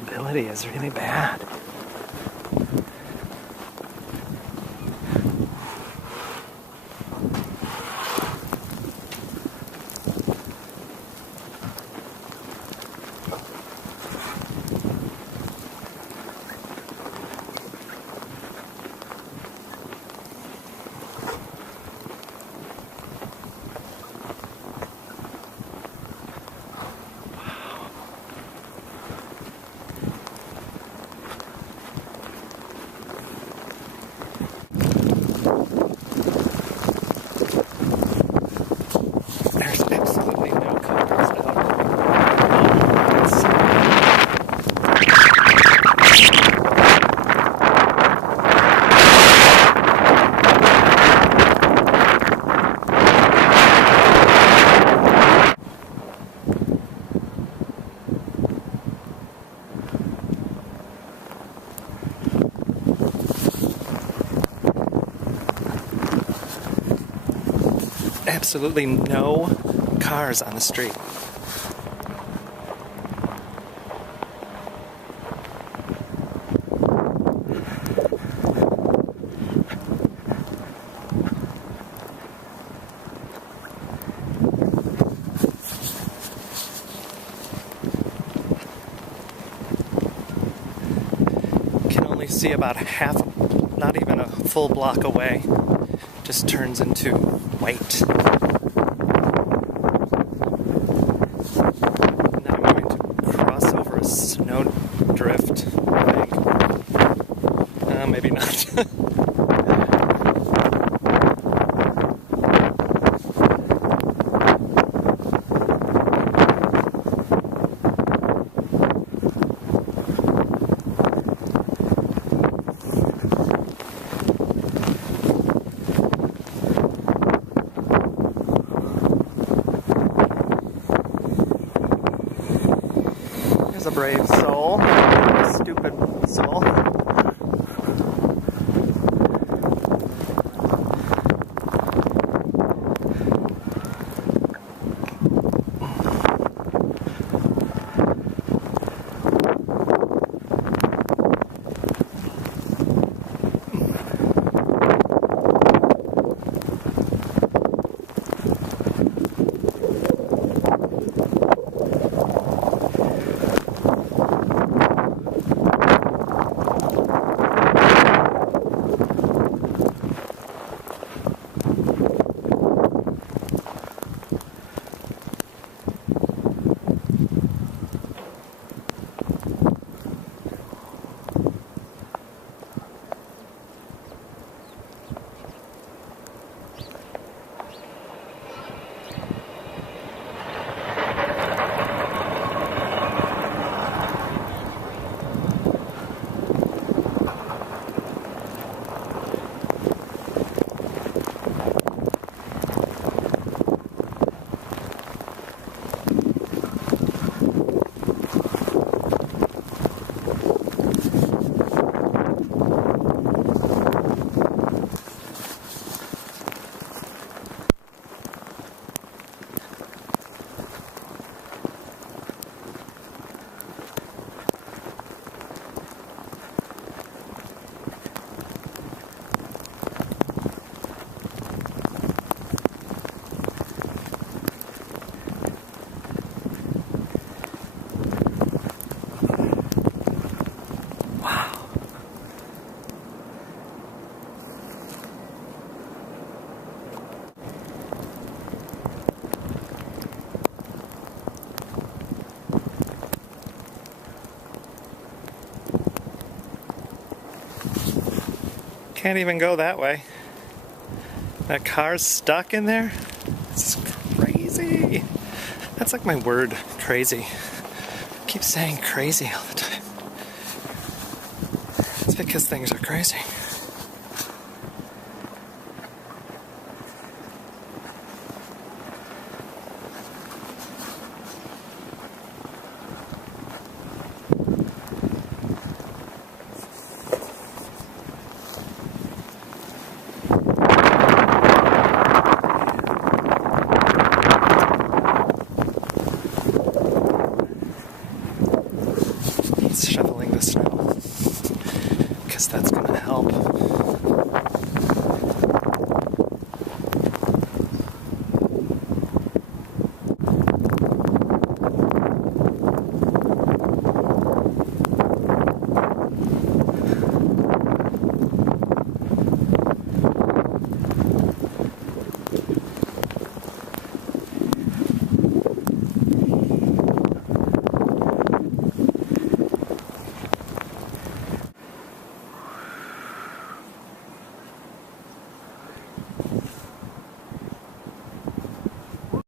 visibility is really bad. There's absolutely no cars out. Absolutely no cars on the street. Can only see about half, not even a full block away. Just turns into white. Now I'm going to cross over a snowdrift, I think. Maybe not. There's a brave soul, a stupid soul. Can't even go that way. That car's stuck in there? This is crazy. That's like my word, crazy. I keep saying crazy all the time. It's because things are crazy.